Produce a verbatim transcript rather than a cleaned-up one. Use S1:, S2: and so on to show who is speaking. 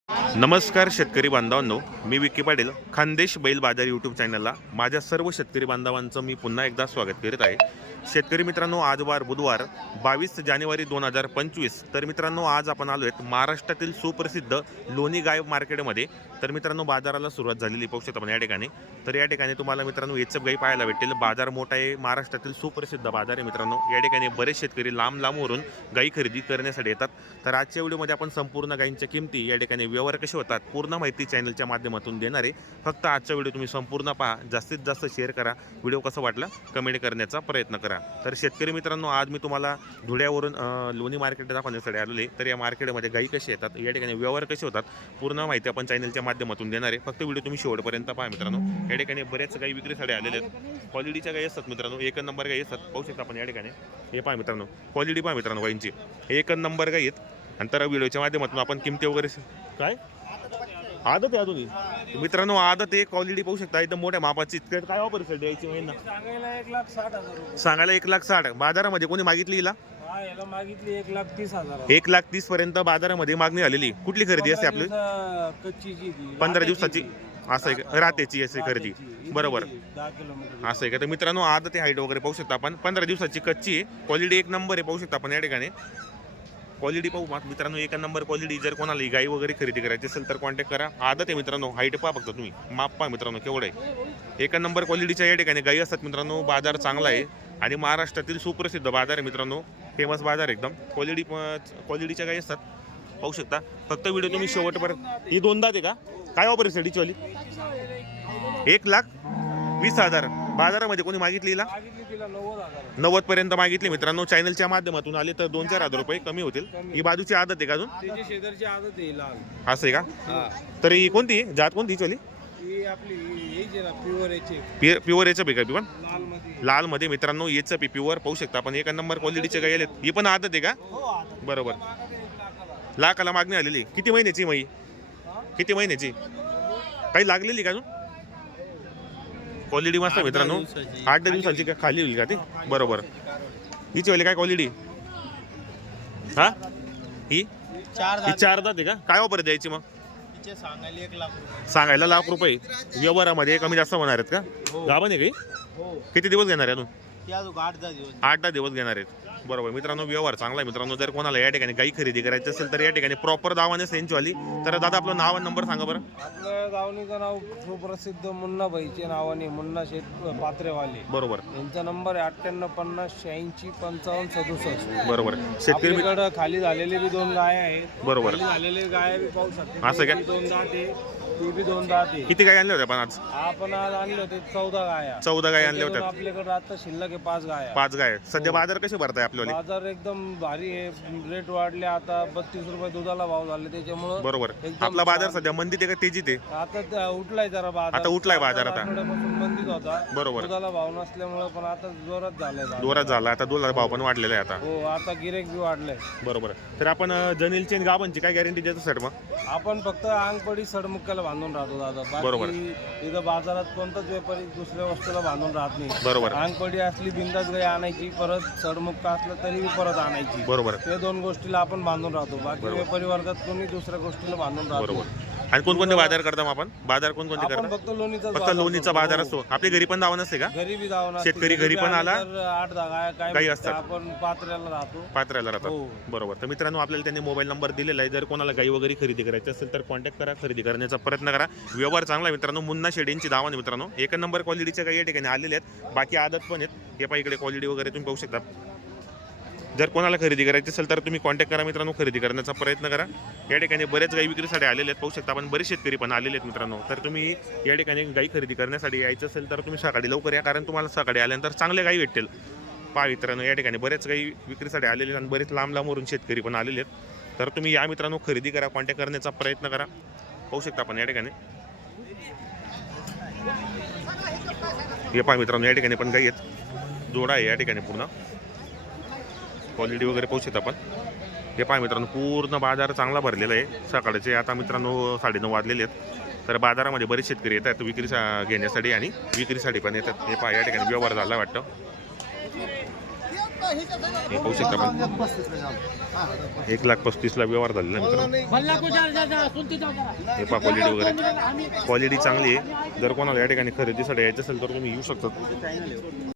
S1: नमस्कार शेतकरी बांधवांनो, मी विकी पाटील खानदेश बैल बाजार यूट्यूब चॅनलला माझ्या सर्व शेतकरी बांधवांचं मी पुन्हा एकदा स्वागत करीत आहे. शेतकरी मित्रांनो, आज वार बुधवार बावीस जानेवारी दोन हजार पंचवीस. तर मित्रांनो, आज आपण आलो आहेत महाराष्ट्रातील सुप्रसिद्ध लोणी गाय मार्केटमध्ये. तर मित्रांनो, बाजाराला सुरुवात झालेली पाहू शकता आपण या ठिकाणी. तर या ठिकाणी तुम्हाला मित्रांनो एचएफ गाई पाहायला भेटेल. बाजार मोठा आहे, महाराष्ट्रातील सुप्रसिद्ध बाजार आहे मित्रांनो. या ठिकाणी बरेच शेतकरी लांब लांबवरून गाई खरेदी करण्यासाठी येतात. तर आजच्या व्हिडिओमध्ये आपण संपूर्ण गायींच्या किमती, या ठिकाणी व्यवहार कसे होतात, पूर्ण माहिती चॅनलच्या माध्यमातून देणार आहे. फक्त आजचा व्हिडिओ तुम्ही संपूर्ण पहा, जास्तीत जास्त शेअर करा. व्हिडिओ कसा वाटला कमेंट करण्याचा प्रयत्न करा. तर शेतकरी मित्रांनो, आज मी तुम्हाला धुळ्यावरून लोणी मार्केट दाखवण्यासाठी आलेले. तर या मार्केटमध्ये गाई कशी येतात, या ठिकाणी व्यवहार कसे होतात, पूर्ण माहिती आपण चॅनलच्या माध्यमातून देणार आहे. फक्त व्हिडिओ तुम्ही शेवटपर्यंत पहा मित्रांनो. या ठिकाणी बऱ्याच गाई विक्रीसाठी आलेले आहेत. क्वालिटीच्या गाई असतात मित्रांनो, एक नंबर गाई असतात. पाहू शकता आपण या ठिकाणी. हे पहा मित्रांनो, क्वालिटी पहा मित्रांनो गाईंची, एक नंबर गाई आहेत. नंतर व्हिडिओच्या माध्यमातून आपण किमती वगैरे काय आदत आहे अजूनही मित्रांनो, आदत आहे. क्वालिटी पाहू शकता एकदम मोठ्या मापाची. काय ऑफर द्यायची महिना
S2: सांगायला एक लाख साठ हजार
S1: सांगायला एक लाख साठ. बाजारामध्ये कोणी मागितली हिला?
S2: हा, याला मागितली एक लाख तीस हजार.
S1: एक लाख तीस पर्यंत बाजारामध्ये मागणी झालेली. कुठली खरेदी असते आपली?
S2: कच्चीची ती.
S1: पंधरा दिवसाची असं आहे का? रात्याची असे खरेदी, बरोबर.
S2: दहा किलोमीटर
S1: असं आहे का? तर मित्रांनो, आदत हाईट वगैरे पाहू शकता आपण. पंधरा दिवसाची कच्ची आहे. क्वालिटी एक नंबर आहे, पाहू शकता आपण या ठिकाणी. क्वालिटी पाहू मित्रांनो, एक नंबर क्वालिटी. जर कोणाला गाई वगैरे खरेदी करायची असेल तर कॉन्टॅक्ट करा. आदत आहे मित्रांनो, हाईट पहा फक्त तुम्ही, माप पहा मित्रांनो केवढं आहे. एक नंबर क्वालिटीच्या या ठिकाणी गाई असतात मित्रांनो. बाजार चांगला आहे आणि महाराष्ट्रातील सुप्रसिद्ध बाजार आहे मित्रांनो, फेमस बाजार एकदम. क्वालिटी क्वालिटीच्या गाई असतात, पाहू शकता. फक्त व्हिडिओ तुम्ही शेवटपर्यंत. ही दोनदा आहे का? काय ऑफर आहे सेडीचीवाली? एक लाख वीस हजार. बाजारामध्ये कोणी मागितली हिला?
S2: मागितली तिला नव्वद हजार.
S1: नव्वद पर्यंत मागितली मित्रांनो. चॅनलच्या माध्यमातून आले तर दोन चार हजार रुपये कमी होतील. ही बाजूची आदत आहे का अजून?
S2: त्याची शेजारची आदत आहे लाल.
S1: असं आहे का?
S2: हा,
S1: तर ही कोणती जात, कोणती चली?
S2: ही आपली हेच आहे ना, प्युअर याची
S1: प्युअर याचं पी का पण
S2: लाल मध्ये.
S1: लाल मध्ये मित्रांनो याचं पी प्युअर पाहू शकता आपण. एक नंबर क्वालिटीचे गाय आलेत. ही पण आदत आहे का?
S2: हो, आदत.
S1: बरोबर.
S2: मागायला एक लाखाला.
S1: लाखाला मागणी आलेली. किती महिन्याची मई?
S2: हा?
S1: किती महिन्याची? काही लागलेली का अजून? क्वालिटी मस्त आहे मित्रांनो. आठ दहा दिवसाची का खाली होईल का ते? बरोबर. हिची वाली काय क्वालिटी? हा, ही
S2: चार
S1: ही चार दात आहे का? काय ऑफर द्यायची मग?
S2: तिचे सांगायला एक लाख रुपये.
S1: सांगायला लाख रुपये. व्यवहारामध्ये कमी जास्त होणार आहेत का?
S2: हो.
S1: गाभण आहे काही?
S2: हो,
S1: किती दिवस घेणार आहे अजून?
S2: ती अजून आठ दहा दिवस.
S1: आठ दहा दिवस घेणार आहेत. बरोबर मित्रांनो, व्यवहार चांगला आहे मित्रांनो. जर कोणाला या ठिकाणी गाई खरेदी करायची असेल तर या ठिकाणी प्रॉपर दावाने सेंचवाली. तर दादा आपलं नाव आणि नंबर सांगा बरं.
S2: आपल्या दावणीचं नाव सुप्रसिद्ध मुन्नाबाईचे नावाने मुन्ना शेत पात्रेवाले.
S1: बरोबर
S2: यांचा नंबर आहे अठ्ठ्याण्णव पन्नास शहाऐंशी पंचावन्न सदुसष्ट.
S1: बरोबर. शेतकरी मित्र-
S2: आपल्याकडं खाली झालेले बी दोन गाय आहेत.
S1: बरोबर.
S2: खाली झालेले गाय बी पाहू शकतो.
S1: असं का?
S2: ती दोन दात आहे, ती बी दोन दात आहे.
S1: किती गाय आणल्या होत्या पण आज?
S2: आपण आज आणले होते चौदा गाया.
S1: चौदा गाय आणल्या होत्या.
S2: आपल्याकडे आता शिल्लक आहे पाच गाया.
S1: पाच गाय. सध्या बाजार कसे भरताय आपल्याला?
S2: बाजार एकदम भारी आहे. रेट वाढले आता. बत्तीस रुपये दुधाला भाव झाले त्याच्यामुळं.
S1: बरोबर.
S2: एकदम
S1: आपला बाजार
S2: छान.
S1: सध्या मंदीत आहे का तेजीत आहे?
S2: आता त्या उठलाय जरा बाजार.
S1: आता उठलाय बाजार आता.
S2: आठवड्यापासून मंदीत होता.
S1: बरोबर.
S2: दुधाला भाव नसल्यामुळे पण आता जोरात झालाय बाजार.
S1: जोरात झाला आता. दोन भाव पण वाढलेला आहे आता.
S2: हो, आता गिरेक बी वाढलंय.
S1: बरोबर. तर आपण अं, जनीलची आणि गाबांची काय गॅरंटी देतो सर मग?
S2: आपण फक्त अंगपडी सडमुक्याला बांधून राहतो दादा.
S1: बरोबर.
S2: बाकी इथं बाजारात कोणताच व्यापारी दुसऱ्या वस्तूला बांधून राहत नाही.
S1: बरोबर.
S2: अंगपडी असली बिंदाच गाय आणायची, परत सडमुक्का असलं तरी परत आणायची.
S1: बरोबर.
S2: ते दोन गोष्टीला आपण बांधून राहतो. बाकी व्यापारी वर्गात कोणी दुसऱ्या गोष्टीला बांधून राहतो.
S1: बरोबर. आणि कोणकोणते बाजार करता मग आपण? बाजार कोणकोणते
S2: आपण
S1: करता?
S2: फक्त लोणीचा
S1: फक्त लोणीचा बाजार असतो. आपल्या घरी पण दावा नसते का?
S2: घरी बी जाऊन
S1: शेतकरी घरी पण आला?
S2: आठ दहा गाय
S1: गायी
S2: काय
S1: असतात.
S2: आपण पात्र्याला राहतो.
S1: पात्राला राहतात.
S2: हो.
S1: बरोबर. तर मित्रांनो, आपल्याला त्यांनी मोबाईल नंबर दिलेला आहे. जर कोणाला गाई वगैरे खरेदी करायची असेल तर कॉन्टॅक्ट करा, खरेदी करण्याचा प्रयत्न करा. व्यवहार चांगला आहे मित्रांनो. मुन्ना शेडींची दावा आहे मित्रांनो. एक नंबर क्वालिटीच्या गाई या ठिकाणी आलेल्या आहेत. बाकी आदत पण आहेत. हे पहा इकडे क्वालिटी वगैरे तुम्ही पाहू शकता. जर कोणाला खरेदी करायची असेल तर तुम्ही कॉन्टॅक्ट करा मित्रांनो, खरेदी करण्याचा प्रयत्न करा. या ठिकाणी बरेच गाई विक्रीसाठी आलेले आहेत, पाहू शकता आपण. बरेच शेतकरी पण आलेले आहेत मित्रांनो. तर तुम्ही या ठिकाणी गाई खरेदी करण्यासाठी यायचं असेल तर तुम्ही सकाळी लवकर या, कारण तुम्हाला सकाळी आल्यानंतर चांगल्या गाई भेटतील. पहा मित्रांनो, या ठिकाणी बरेच गाई विक्रीसाठी आलेले आहेत आणि बरेच लांब लांबवरून शेतकरी पण आलेले आहेत. तर तुम्ही या मित्रांनो, खरेदी करा, कॉन्टॅक्ट करण्याचा प्रयत्न करा. पाहू शकता आपण या ठिकाणी. हे पहा मित्रांनो, या ठिकाणी पण गाई आहेत. जोडा आहे या ठिकाणी पूर्ण. क्वालिटी वगैरे पाहू शकता आपण. हे पहा मित्रांनो, पूर्ण बाजार चांगला भरलेला आहे. सकाळचे आता मित्रांनो साडेनऊ वाजलेले आहेत. तर बाजारामध्ये बरेच शेतकरी येतात विक्री घेण्यासाठी आणि विक्रीसाठी पण येतात. हे पहा या ठिकाणी व्यवहार झाला वाटतं. हे पाहू शकता आपण एक लाख पस्तीसला व्यवहार झालेला आहे मित्रांनो. हे पहा क्वालिटी वगैरे क्वालिटी चांगली आहे. जर कोणाला या ठिकाणी खरेदीसाठी यायचं असेल तर तुम्ही येऊ शकता.